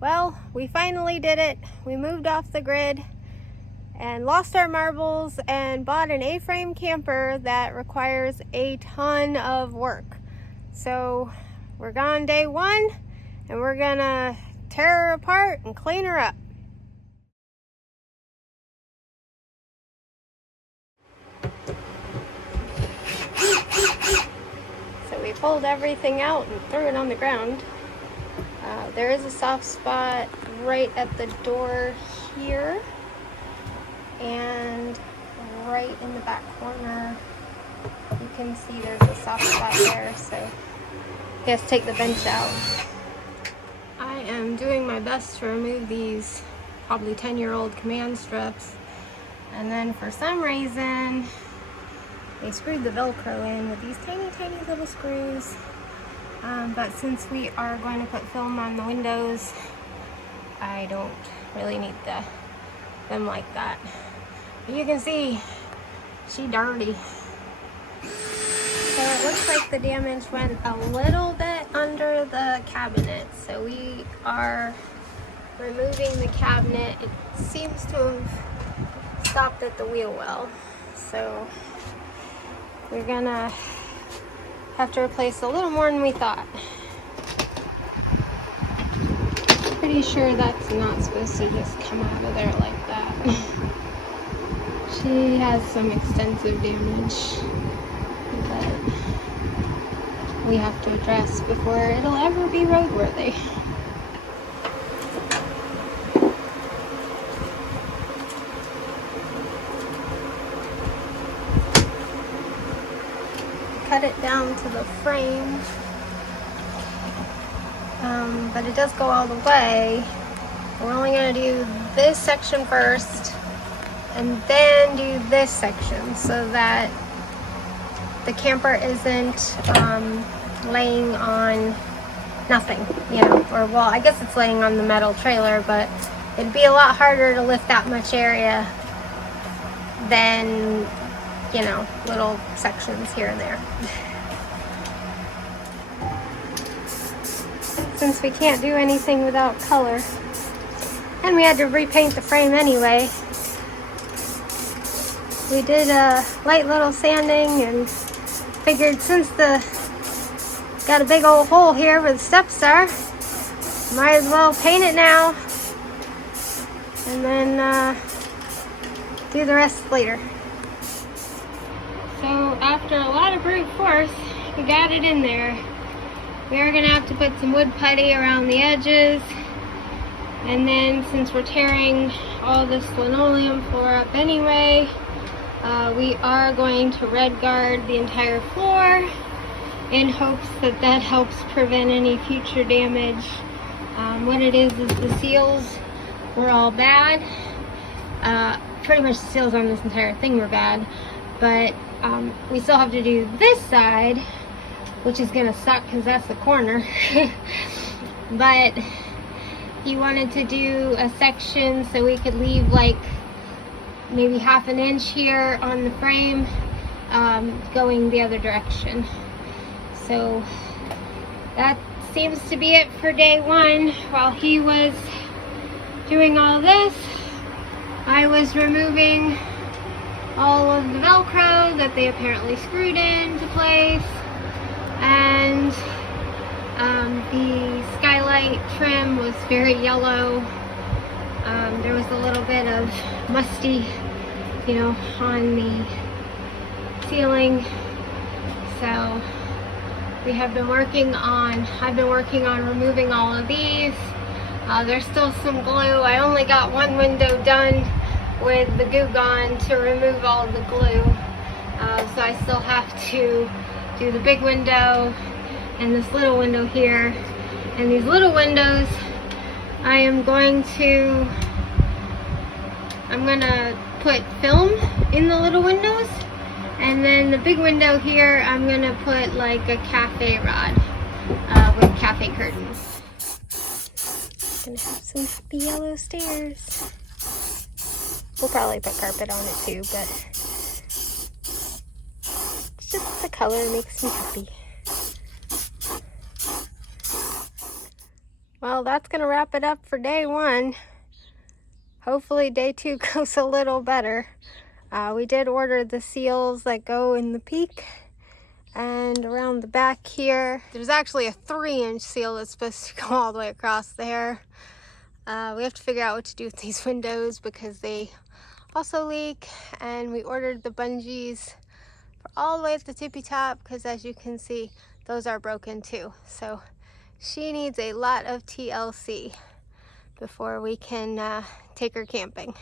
Well, we finally did it. We moved off the grid and lost our marbles and bought an A-frame camper that requires a ton of work. So we're gone day one and we're gonna tear her apart and clean her up. So we pulled everything out and threw it on the ground. There is a soft spot right at the door here, and right in the back corner you can see there's a soft spot there, so he has to take the bench out. I am doing my best to remove these probably 10-year-old command strips, and then for some reason they screwed the Velcro in with these tiny little screws. But since we are going to put film on the windows, I don't really need them like that. But you can see, she dirty. So it looks like the damage went a little bit under the cabinet. So we are removing the cabinet. It seems to have stopped at the wheel well. So we're gonna have to replace a little more than we thought. Pretty sure that's not supposed to just come out of there like that. She has some extensive damage that we have to address before it'll ever be roadworthy. Cut it down to the frame, but it does go all the way. We're only going to do this section first and then do this section so that the camper isn't laying on nothing, you know, or well, I guess it's laying on the metal trailer, but it'd be a lot harder to lift that much area than, you know, little sections here and there. Since we can't do anything without color, and we had to repaint the frame anyway, we did a light little sanding and figured since got a big old hole here where the steps are, might as well paint it now and then do the rest later. So after a lot of brute force, we got it in there. We are going to have to put some wood putty around the edges, and then since we're tearing all this linoleum floor up anyway, we are going to red guard the entire floor in hopes that that helps prevent any future damage. What it is the seals were all bad. Pretty much the seals on this entire thing were bad, but we still have to do this side, which is gonna suck because that's the corner. But he wanted to do a section so we could leave like maybe half an inch here on the frame going the other direction. So that seems to be it for day one. While he was doing all this, I was removing all of the Velcro that they apparently screwed into place, and the skylight trim was very yellow. There was a little bit of musty, you know, on the ceiling. So we have been working on, I've been working on removing all of these. There's still some glue. I only got one window done with the Goo Gone to remove all the glue. So I still have to do the big window and this little window here. And these little windows, I'm gonna put film in the little windows, and then the big window here I'm gonna put like a cafe rod with cafe curtains. Gonna have some happy yellow stairs. We'll probably put carpet on it too, but it's just The color makes me happy. Well, that's gonna wrap it up for day 1. Hopefully day 2 goes a little better. We did order the seals that go in the peak and around the back here. There's actually a 3-inch seal that's supposed to go all the way across there. We have to figure out what to do with these windows because they also leak, and we ordered the bungees for all the way at the tippy top because, as you can see, those are broken too. So she needs a lot of TLC before we can take her camping.